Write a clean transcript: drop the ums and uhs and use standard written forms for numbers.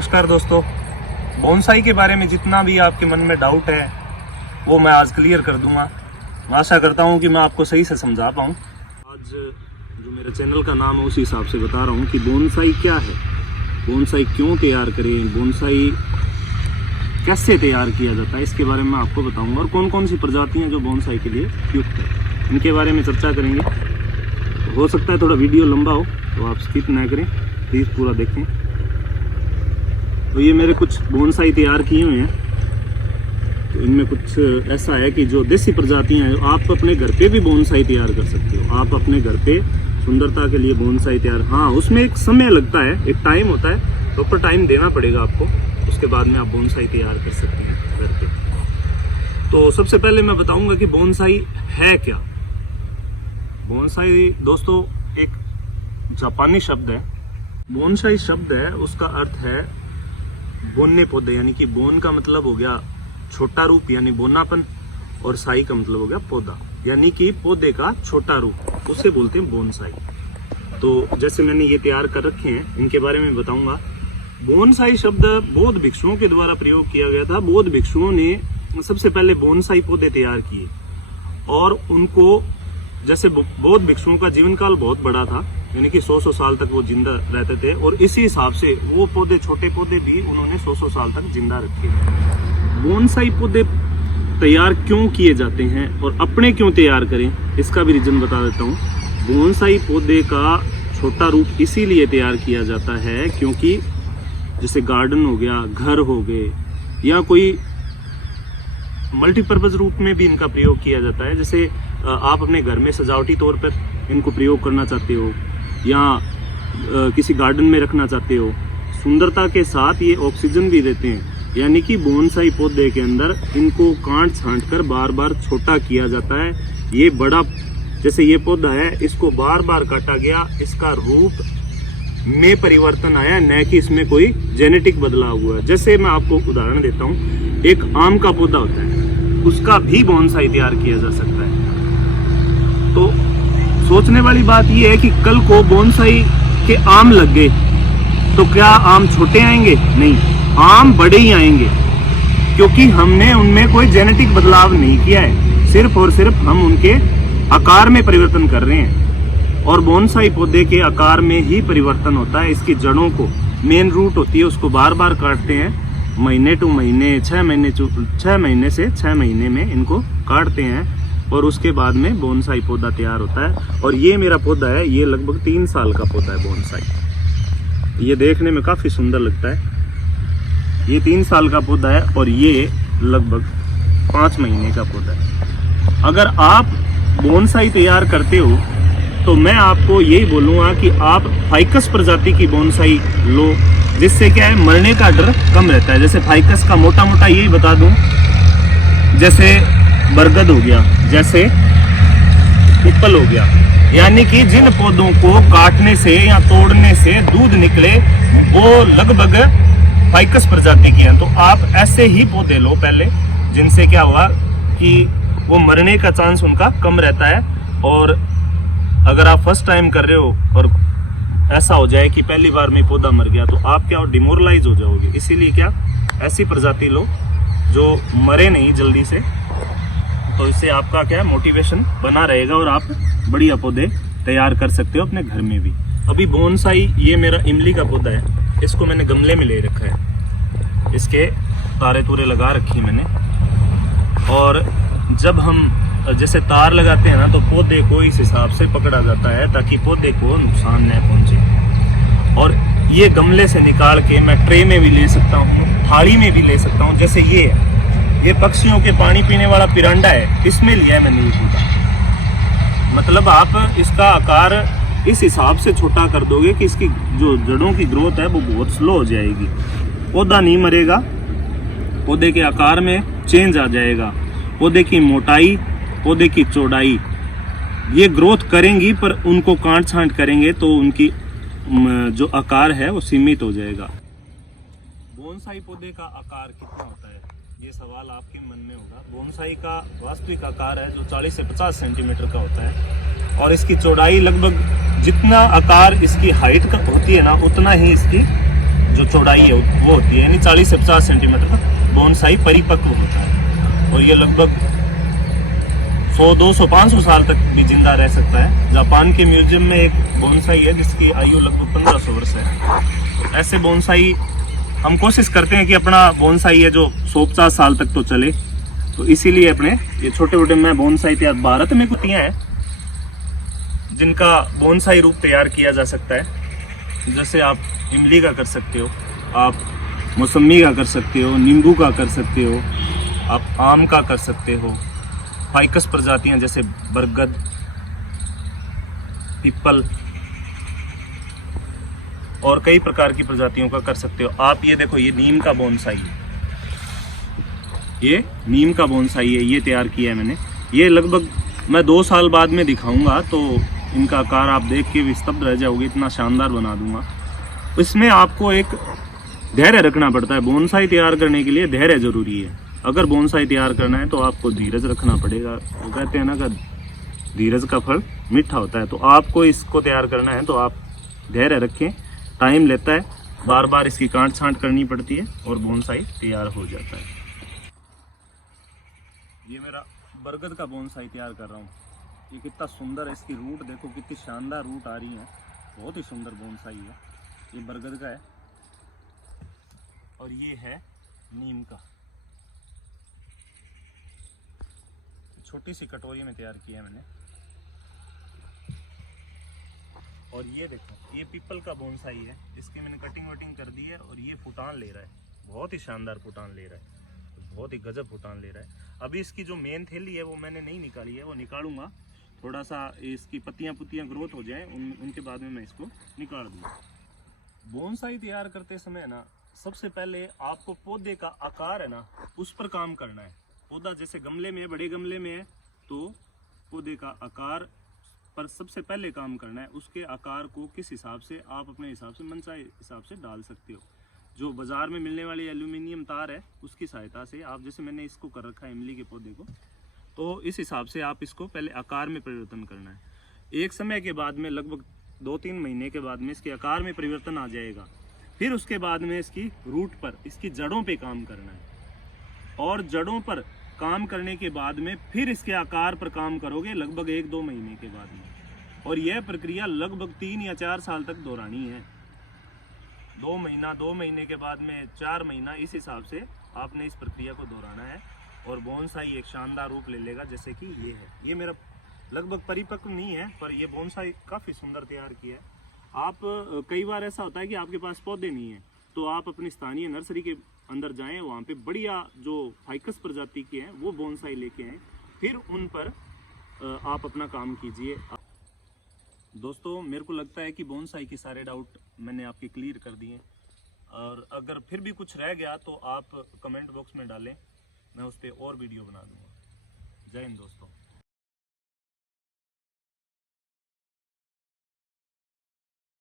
नमस्कार दोस्तों, बोनसाई के बारे में जितना भी आपके मन में डाउट है वो मैं आज क्लियर कर दूंगा। मैं आशा करता हूं कि मैं आपको सही से समझा पाऊं। आज जो मेरे चैनल का नाम है उसी हिसाब से बता रहा हूं कि बोनसाई क्या है, बोनसाई क्यों तैयार करें, बोनसाई कैसे तैयार किया जाता है, इसके बारे में मैं आपको बताऊंगा। और कौन कौन सी प्रजातियाँ जो बोनसाई के लिए उपयुक्त है इनके बारे में चर्चा करेंगे। हो सकता है थोड़ा वीडियो लंबा हो तो आप स्किप ना करें, प्लीज़ पूरा देखें। तो ये मेरे कुछ बोनसाई तैयार किए हुए हैं। तो इनमें कुछ ऐसा है कि जो देसी प्रजातियां हैं आप अपने घर पे भी बोनसाई तैयार कर सकते हो। आप अपने घर पे सुंदरता के लिए बोनसाई तैयार, हाँ उसमें एक समय लगता है, एक टाइम होता है, प्रॉपर टाइम देना पड़ेगा आपको। उसके बाद में आप बोनसाई तैयार कर सकते हैं घर पे। तो सबसे पहले मैं बताऊंगा कि बोनसाई है क्या। बोनसाई दोस्तों एक जापानी शब्द है। बोनसाई शब्द है, उसका अर्थ है बोनने पौधे, यानी कि बोन का मतलब हो गया छोटा रूप यानी बोनापन, और साई का मतलब हो गया पौधा यानी कि पौधे का छोटा रूप, उसे बोलते हैं बोनसाई। तो जैसे मैंने ये तैयार कर रखे हैं इनके बारे में बताऊंगा। बोनसाई शब्द बौद्ध भिक्षुओं के द्वारा प्रयोग किया गया था। बौद्ध भिक्षुओं ने सबसे पहले बोनसाई पौधे तैयार किए और उनको, जैसे बौद्ध भिक्षुओं का जीवन काल बहुत बड़ा था, यानी कि 100 साल तक वो जिंदा रहते थे, और इसी हिसाब से वो पौधे, छोटे पौधे भी उन्होंने 100 साल तक जिंदा रखे। बोनसाई पौधे तैयार क्यों किए जाते हैं और अपने क्यों तैयार करें, इसका भी रीजन बता देता हूँ। बोनसाई पौधे का छोटा रूप इसीलिए तैयार किया जाता है क्योंकि जैसे गार्डन हो गया, घर हो गए, या कोई मल्टीपर्पज रूप में भी इनका प्रयोग किया जाता है। जैसे आप अपने घर में सजावटी तौर पर इनको प्रयोग करना चाहते हो या किसी गार्डन में रखना चाहते हो। सुंदरता के साथ ये ऑक्सीजन भी देते हैं, यानी कि बोनसाई पौधे के अंदर इनको काट छांट कर बार बार छोटा किया जाता है। ये बड़ा, जैसे ये पौधा है, इसको बार बार काटा गया, इसका रूप में परिवर्तन आया, न कि इसमें कोई जेनेटिक बदलाव हुआ है। जैसे मैं आपको उदाहरण देता हूँ, एक आम का पौधा होता है, उसका भी बोनसाई तैयार किया जा सकता है। तो सोचने वाली बात यह है कि कल को बोनसाई के आम लग गए तो क्या आम छोटे आएंगे? नहीं, आम बड़े ही आएंगे, क्योंकि हमने उनमें कोई जेनेटिक बदलाव नहीं किया है, सिर्फ और सिर्फ हम उनके आकार में परिवर्तन कर रहे हैं। और बोनसाई पौधे के आकार में ही परिवर्तन होता है। इसकी जड़ों को, मेन रूट होती है, उसको बार बार काटते हैं, महीने टू महीने, 6 महीने से 6 महीने में इनको काटते हैं, और उसके बाद में बोनसाई पौधा तैयार होता है। और ये मेरा पौधा है, ये लगभग 3 साल का पौधा है बोनसाई। ये देखने में काफ़ी सुंदर लगता है। ये 3 साल का पौधा है और ये लगभग 5 महीने का पौधा है। अगर आप बोनसाई तैयार करते हो तो मैं आपको यही बोलूँगा कि आप फाइकस प्रजाति की बोनसाई लो, जिससे क्या है, मरने का डर कम रहता है। जैसे फाइकस का मोटा मोटा यही बता दूँ, जैसे बरगद हो गया, जैसे पीपल हो गया, यानी कि जिन पौधों को काटने से या तोड़ने से दूध निकले वो लगभग फाइकस प्रजाति की हैं। तो आप ऐसे ही पौधे लो पहले, जिनसे क्या हुआ कि वो मरने का चांस उनका कम रहता है। और अगर आप फर्स्ट टाइम कर रहे हो और ऐसा हो जाए कि पहली बार में पौधा मर गया तो आप क्या डिमोरलाइज हो जाओगे। इसीलिए क्या, ऐसी प्रजाति लो जो मरे नहीं जल्दी से, तो इससे आपका क्या मोटिवेशन बना रहेगा और आप बढ़िया पौधे तैयार कर सकते हो अपने घर में भी। अभी बोनसाई, ये मेरा इमली का पौधा है, इसको मैंने गमले में ले रखा है, इसके तारे तूरे लगा रखी मैंने। और जब हम जैसे तार लगाते हैं ना, तो पौधे को इस हिसाब से पकड़ा जाता है ताकि पौधे को नुकसान न पहुंचे। और ये गमले से निकाल के मैं ट्रे में भी ले सकता हूँ, थाली में भी ले सकता हूँ। जैसे ये पक्षियों के पानी पीने वाला पिरांडा है, इसमें लिया है मैंने ये पौधा। मतलब आप इसका आकार इस हिसाब से छोटा कर दोगे कि इसकी जो जड़ों की ग्रोथ है वो बहुत स्लो हो जाएगी, पौधा नहीं मरेगा, पौधे के आकार में चेंज आ जाएगा, पौधे की मोटाई, पौधे की चौड़ाई ये ग्रोथ करेंगी, पर उनको काट छांट करेंगे तो उनकी जो आकार है वो सीमित हो जाएगा। बोनसाई पौधे का आकार कितना होता है, ये सवाल आपके मन में होगा। बोनसाई का वास्तविक आकार है जो 40 से 50 सेंटीमीटर का होता है, और इसकी चौड़ाई लगभग, जितना आकार इसकी हाइट का होती है ना, उतना ही इसकी जो चौड़ाई है वो होती है, यानी 40 से 50 सेंटीमीटर तक बोनसाई परिपक्व होता है। और ये लगभग 100, 200, 500 साल तक भी जिंदा रह सकता है। जापान के म्यूजियम में एक बोनसाई है जिसकी आयु लगभग 1500 वर्ष है। तो ऐसे बोनसाई हम कोशिश करते हैं कि अपना बोनसाई है जो 150 साल तक तो चले, तो इसीलिए अपने ये छोटे छोटे मैं बोनसाई तैयार, भारत में कुछ हैं जिनका बोनसाई रूप तैयार किया जा सकता है। जैसे आप इमली का कर सकते हो, आप मौसमी का कर सकते हो, नींबू का कर सकते हो, आप आम का कर सकते हो, फाइकस प्रजातियां जैसे बरगद, पीपल और कई प्रकार की प्रजातियों का कर सकते हो आप। ये देखो, ये नीम का बोनसाई है, ये नीम का बोनसाई है, ये तैयार किया है मैंने। ये लगभग मैं 2 साल बाद में दिखाऊंगा तो इनका आकार आप देख के भी स्तब्ध रह जाओगे, इतना शानदार बना दूंगा। इसमें आपको एक धैर्य रखना पड़ता है। बोनसाई तैयार करने के लिए धैर्य जरूरी है। अगर बोनसाई तैयार करना है तो आपको धीरज रखना पड़ेगा। वो कहते हैं ना कि धीरज का फल मीठा होता है। तो आपको इसको तैयार करना है तो आप धैर्य रखें, टाइम लेता है, बार बार इसकी काट छांट करनी पड़ती है और बोनसाई तैयार हो जाता है। ये मेरा बरगद का बोनसाई तैयार कर रहा हूँ। ये कितना सुंदर है, इसकी रूट देखो कितनी शानदार रूट आ रही है, बहुत ही सुंदर बोनसाई है। ये बरगद का है और ये है नीम का। छोटी सी कटोरी में तैयार किया है मैंने। और ये देखो, ये पीपल का बोनसाई है, इसकी मैंने कटिंग वटिंग कर दी है और ये फुटान ले रहा है, बहुत ही शानदार फुटान ले रहा है, बहुत ही गजब फुटान ले रहा है। अभी इसकी जो मेन थैली है वो मैंने नहीं निकाली है, वो निकालूंगा। थोड़ा सा इसकी पत्तियां पुत्तियां ग्रोथ हो जाए उनके बाद में मैं इसको निकाल दूंगा। बोनसाई तैयार करते समय ना सबसे पहले आपको पौधे का आकार है ना उस पर काम करना है। पौधा जैसे गमले में है, बड़े गमले में है, तो पौधे का आकार पर सबसे पहले काम करना है। उसके आकार को किस हिसाब से आप अपने हिसाब से मनचाहे हिसाब से डाल सकते हो। जो बाजार में मिलने वाली एल्यूमिनियम तार है उसकी सहायता से आप, जैसे मैंने इसको कर रखा है इमली के पौधे को, तो इस हिसाब से आप इसको पहले आकार में परिवर्तन करना है। एक समय के बाद में लगभग 2-3 महीने के बाद में इसके आकार में परिवर्तन आ जाएगा। फिर उसके बाद में इसकी रूट पर, इसकी जड़ों पे काम करना है और जड़ों पर काम करने के बाद में फिर इसके आकार पर काम करोगे लगभग 1-2 महीने के बाद में। और यह प्रक्रिया लगभग 3 या 4 साल तक दोहरानी है। 2 महीने के बाद में 4 महीना, इस हिसाब से आपने इस प्रक्रिया को दोहराना है और बोनसाई एक शानदार रूप ले लेगा। जैसे कि ये है, ये मेरा लगभग परिपक्व नहीं है पर ये बोनसाई काफ़ी सुंदर तैयार किया है। आप कई बार ऐसा होता है कि आपके पास पौधे नहीं हैं तो आप अपनी स्थानीय नर्सरी के अंदर जाएं, वहाँ पे बढ़िया जो फाइकस प्रजाति के हैं वो बोनसाई लेके आएँ, फिर उन पर आप अपना काम कीजिए। दोस्तों, मेरे को लगता है कि बोनसाई के सारे डाउट मैंने आपके क्लियर कर दिए, और अगर फिर भी कुछ रह गया तो आप कमेंट बॉक्स में डालें, मैं उस पर और वीडियो बना दूंगा। जय हिंद दोस्तों।